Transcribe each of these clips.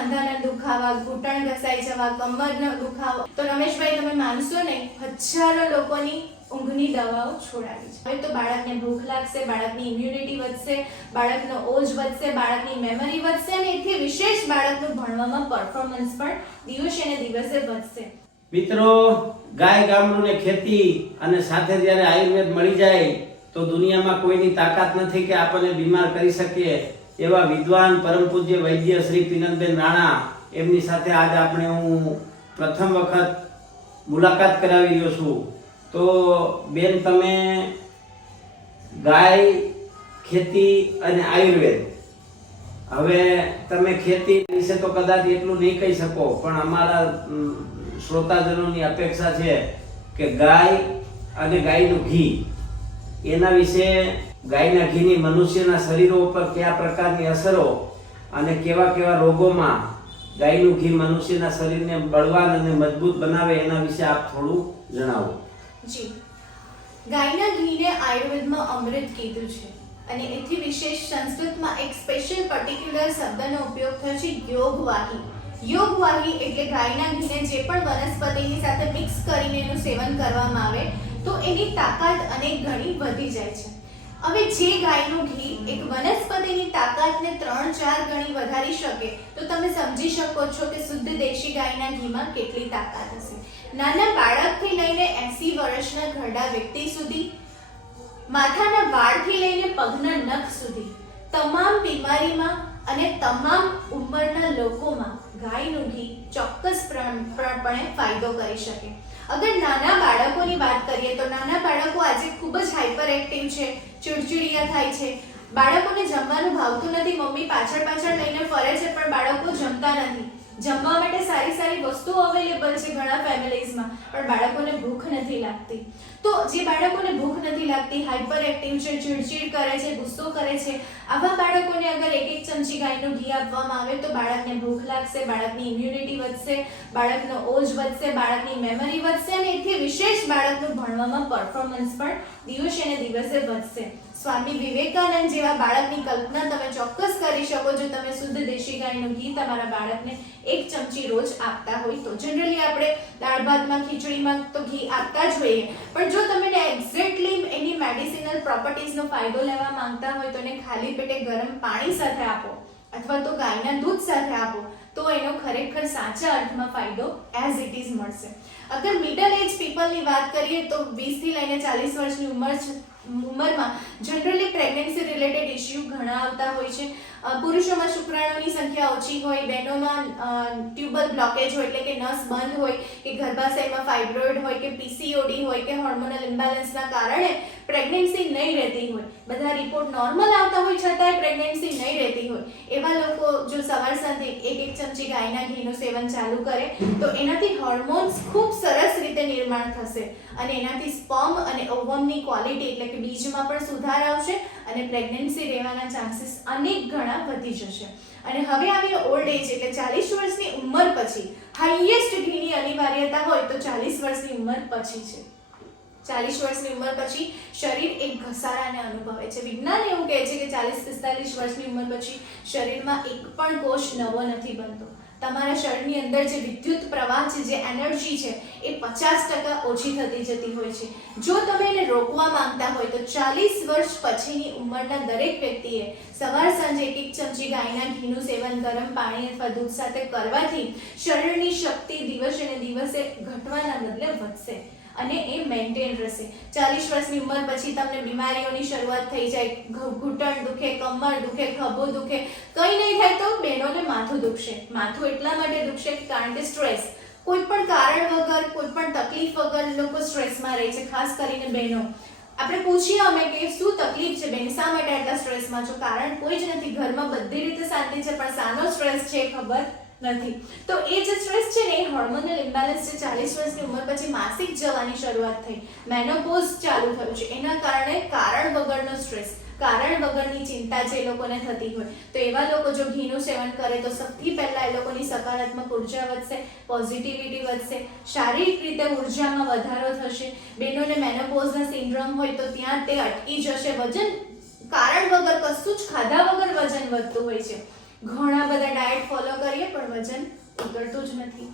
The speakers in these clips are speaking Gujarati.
સાંધાના દુખાવા, ઘૂંટણ ઘસાઈ જવા, કમરનો દુખાવો, તો રમેશભાઈ તમે માનશો નહીં, હજારો લોકોની ઊંઘની દવાઓ છોડાવી છે. હવે તો બાળકને ભૂખ લાગશે, બાળકની ઇમ્યુનિટી વધશે, બાળકનો ઓજ વધશે, બાળકની મેમરી વધશે અને એથી વિશેષ બાળકનું ભણવામાં પરફોર્મન્સ પણ દિવસે ને દિવસે વધશે. મિત્રો, ગાય ગામડું ને ખેતી અને સાથે જ્યારે આયુર્વેદ મળી જાય તો દુનિયામાં કોઈની તાકાત નથી કે આપણને બીમાર કરી શકે. એવા વિદ્વાન પરમ પૂજ્ય વૈદ્ય શ્રી પિનલબેન રાણા, એમની સાથે આજ આપણે હું પ્રથમ વખત મુલાકાત કરાવી રહ્યો છું. તો બેન, તમે ગાય, ખેતી અને આયુર્વેદ, હવે તમે ખેતી વિશે તો કદાચ એટલું નહીં કહી શકો, પણ અમારા શ્રોતાજનોની અપેક્ષા છે કે ગાય અને ગાયનું ઘી, એના વિશે, ગાયના ઘીની મનુષ્યના શરીરો ઉપર કયા પ્રકારની અસરો અને કેવા કેવા રોગોમાં ગાયનું ઘી મનુષ્યના શરીરને બળવાન અને મજબૂત બનાવે, એના વિશે આપ થોડું જણાવો. જી, ગાયના ઘીને આયુર્વેદમાં અમૃત કીધું છે અને એથી વિશેષ સંસ્કૃતમાં એક સ્પેશિયલ પર્ટિક્યુલર શબ્દનો ઉપયોગ થયો છે, યોગવાહી. યોગવાહી એટલે ગાયના ઘીને જે પણ વનસ્પતિની સાથે મિક્સ કરીને એનું સેવન કરવામાં આવે તો એની તાકાત અનેક ગણી વધી જાય છે. હવે જે ગાયનું ઘી એક વનસ્પતિની તાકાતને 3-4 ગણી વધારી શકે તો તમે સમજી શકો છો કે શુદ્ધ દેશી ગાયના ઘીમાં કેટલી તાકાત હશે. નાના બાળકથી લઈને 80 વર્ષના ઘરડા વ્યક્તિ સુધી, માથાના વાળથી લઈને પગના નખ સુધી, તમામ બીમારીમાં અને તમામ ઉંમરના લોકોમાં ગાયનું ઘી ચોક્કસપણે ફાયદો કરી શકે. અગર નાના બાળકોની વાત કરીએ તો નાના બાળકો આજે ખૂબ જ હાઇપર એક્ટિવ છે, ચીડચીડિયા થાય છે, બાળકોને જમવાનું ભાવતું નથી, મમ્મી પાછળ પાછળ લઈને ફરે છે પણ બાળકો જમતા નથી. જમવા માટે સારી સારી વસ્તુઓ અવેલેબલ છે ઘણા ફેમિલીઝમાં, પણ બાળકોને ભૂખ નથી લાગતી. તો જે બાળકોને ભૂખ નથી લાગતી, હાઇપર એક્ટિવ છે, ચીડચીડ કરે છે, ગુસ્સો કરે છે, આવા બાળકોને અગર 1-1 ચમચી ગાયનું ઘી આપવામાં આવે તો બાળકને ભૂખ લાગશે, બાળકની ઇમ્યુનિટી વધશે, બાળકનો ઓજ વધશે, બાળકની મેમરી વધશે અને એથી વિશેષ બાળકનું ભણવામાં પરફોર્મન્સ પણ દિવસે ને દિવસે વધશે. સ્વામી વિવેકાનંદ જેવા બાળકની કલ્પના તમે ચોક્કસ કરી શકો જો તમે શુદ્ધ દેશી ગાયનું ઘી તમારા બાળકને 1 ચમચી રોજ આપતા હોય તો. જનરલી આપણે દાળ ભાતમાં, ખીચડીમાં તો ઘી આપતા જ હોઈએ, પણ જો તમે એક્ઝેક્ટલી એની મેડિસિનલ પ્રોપર્ટીઝનો ફાયદો લેવા માંગતા હોય તો એને ખાલી પેટે ગરમ પાણી સાથે આપો અથવા તો ગાયના દૂધ સાથે આપો તો એનો ખરેખર સાચા અર્થમાં ફાયદો એઝ ઇટ ઇઝ મળશે. અગર મિડલ એજ પીપલની વાત કરીએ તો 20 થી લઈને 40 વર્ષની ઉંમરમાં જનરલી પ્રેગ્નન્સી રિલેટેડ ઇશ્યુ ઘણા આવતા હોય છે. પુરુષોમાં શુક્રાણુની સંખ્યા ઓછી હોય, બહેનોમાં ટ્યુબલ બ્લોકેજ હોય એટલે કે નસ બંધ હોય કે ગર્ભાશયમાં ફાઇબ્રોઇડ હોય કે પીસીઓડી હોય કે હોર્મોનલ ઇમ્બેલેન્સના કારણે પ્રેગ્નન્સી નહીં રહેતી હોય, બધા રિપોર્ટ નોર્મલ આવતા હોય છતાંય પ્રેગ્નન્સી નહીં રહેતી હોય, એવા લોકો જો સવાર સાંજે 1-1 ચમચી ગાયના ઘીનું સેવન ચાલુ કરે તો એનાથી હોર્મોન્સ ખૂબ સરસ રીતે નિર્માણ થશે અને એનાથી સ્પર્મ અને ઓવમની ક્વોલિટી એટલે કે બીજમાં પણ સુધાર આવશે અને પ્રેગ્નન્સી રહેવાના ચાન્સીસ અનેક ગણા વધી જશે. અને હવે આવી ઓલ્ડ એજ એટલે 40 વર્ષની ઉંમર પછી હાઈએસ્ટ ઘીની અનિવાર્યતા હોય તો 40 વર્ષની ઉંમર પછી છે. 40 વર્ષની ઉંમર પછી શરીર એક ઘસારાને અનુભવે છે. વિજ્ઞાન એવું કહે છે કે 40-45 વર્ષની ઉંમર પછી શરીરમાં એક પણ કોષ નવો નથી બનતો. તમારા શરીરની અંદર જે વિદ્યુત પ્રવાહ છે, જે એનર્જી છે એ 50% ઓછી થતી જતી હોય છે. જો તમે એને રોકવા માંગતા હોય તો 40 વર્ષ પછીની ઉંમરના દરેક વ્યક્તિએ સવાર સાંજે 1-1 ચમચી ગાયના ઘીનું સેવન ગરમ પાણી અથવા દૂધ સાથે કરવાથી શરીરની શક્તિ દિવસે ને દિવસે ઘટવાના બદલે વધશે અને એ મેન્ટેન રહેશે. 40 વર્ષની ઉંમર પછી તમને બીમારીઓની શરૂઆત થઈ જાય, ઘૂંટણ દુખે, કમર દુખે, ખભો દુખે, કંઈ નહીં થાય તો બહેનોને માથું દુખશે. માથું એટલા માટે દુખશે કારણ કે સ્ટ્રેસ, કોઈ પણ કારણ વગર, કોઈ પણ તકલીફ વગર લોકો સ્ટ્રેસમાં રહે છે, ખાસ કરીને બહેનો. આપણે પૂછીએ અમે કે શું તકલીફ છે બેન, શા માટે આટલા સ્ટ્રેસમાં છો? કારણ કોઈ જ નથી, ઘરમાં બધી રીતે શાંતિ છે પણ શાનો સ્ટ્રેસ છે ખબર નથી. તો એ જે સ્ટ્રેસ છે ને એ હોર્મોનલ ઇમ્બેલેન્સ છે. 40 વર્ષની ઉંમર પછી માસિક જવાની શરૂઆત થઈ, મેનોપોઝ ચાલુ થયું છે, એના કારણે કારણ વગરનો સ્ટ્રેસ, કારણ વગરની ચિંતા જે લોકોને થતી હોય તો એવા લોકો જો ઘીનું સેવન કરે તો સૌથી પહેલા એ લોકોની સકારાત્મક ઉર્જા વધશે, પોઝિટિવિટી વધશે, શારીરિક રીતે ઉર્જામાં વધારો થશે. બહેનોને મેનોપોઝના સિન્ડ્રોમ હોય તો ત્યાં તે અટકી જશે. વજન કારણ વગર, કશું જ ખાધા વગર વજન વધતું હોય છે. ઘણા બધા ડાયટ ફોલો કરીએ પણ વજન ઉતરતું જ નથી.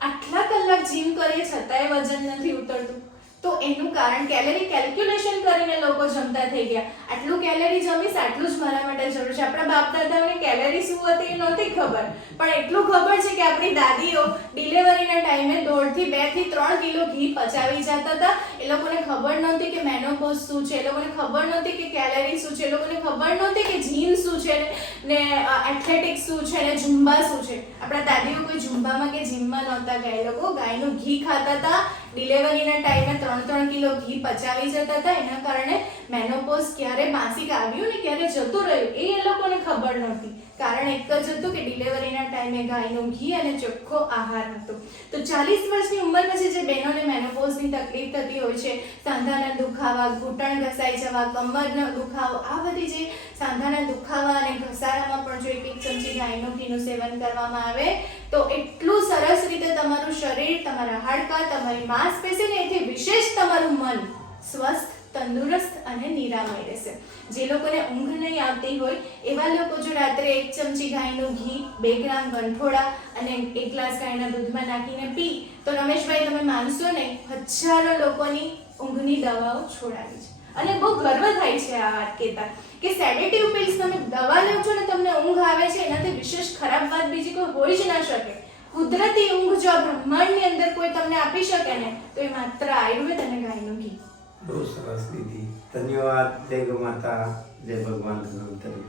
આટલા કલાક જીમ કરીએ છતાંય વજન નથી ઉતરતું. તો એનું કારણ કેલેરી કેલ્ક્યુલેશન કરીને લોકો જમતા થઈ ગયા. આટલું કેલેરી જમીશ આટલું જ મારા માટે જરૂર છે. આપણા બાપ દાદાઓને કેલેરી શું હતી એ નહોતી ખબર, પણ એટલું ખબર છે કે આપણી દાદીઓ ડિલિવરીના ટાઈમે 1.5 થી 2 થી 3 કિલો ઘી પચાવી જતા હતા. એ લોકોને ખબર નહોતી કે મેનોપોઝ શું છે, એ લોકોને ખબર નહોતી કે કેલેરી શું છે, એ લોકોને ખબર નહોતી કે જીમ શું છે ને એથ્લેટિક્સ શું છે ને ઝુંબા શું છે. આપણા દાદીઓ કોઈ ઝુંબામાં કે જીમમાં નહોતા ગયા. એ લોકો ગાયનું ઘી ખાતા હતા. ડિલિવરીના ટાઈમે 3 કિલો ઘી પચાવી જતા હતા. એના કારણે મેનોપોઝ ક્યારે માસિક આવ્યું ને ક્યારે જતું રહ્યું એ લોકોને ખબર નહોતી. કારણ એક જ હતું કે ડિલિવરીના ટાઈમે ગાયનું ઘી અને ચોખ્ખો આહાર હતો. તો 40 વર્ષની ઉંમર પછી જે બહેનોને મેનોપોઝની તકલીફ થતી હોય છે, સાંધાના દુખાવા, ઘૂંટણ ઘસાઈ જવા, કમરનો દુખાવો, આ બધી જે સાંધાના દુખાવા અને ઘસારામાં પણ જો 1 ચમચી ગાયનું ઘીનું સેવન કરવામાં આવે તો એટલું સરસ રીતે તમારું શરીર, તમારા હાડકાં, તમારી માંસપેશી ને એથી વિશેષ તમારું મન સ્વસ્થ, તંદુરસ્ત અને નિરામય રહેશે. જે લોકોને ઊંઘ નહીં આવતી હોય એવા લોકો જો રાત્રે 1 ચમચી ગાયનું ઘી, 2 ગ્રામ ગંઠોડા અને 1 ગ્લાસ ગાયના દૂધમાં નાખીને પી તો રમેશભાઈ તમે માનશો નહીં, હજારો લોકોની ઊંઘની દવાઓ છોડાવી છે. અને બહુ ગર્વ થાય છે આ વાત કહેતા કે સેડેટિવ પિલ્સ તમે દવા લો છો ને તમને ઊંઘ આવે છે, એનાથી વિશેષ ખરાબ વાત બીજી કોઈ હોઈ જ ના શકે. કુદરતી ઊંઘ જો આ બ્રહ્માંડની અંદર કોઈ તમને આપી શકે ને તો એ માત્ર આયુર્વેદ અને ગાયનું ઘી. બહુ સરસ દીદી, ધન્યવાદ. જય ગૌ માતા, જય ભગવાન ધન્વંતરી.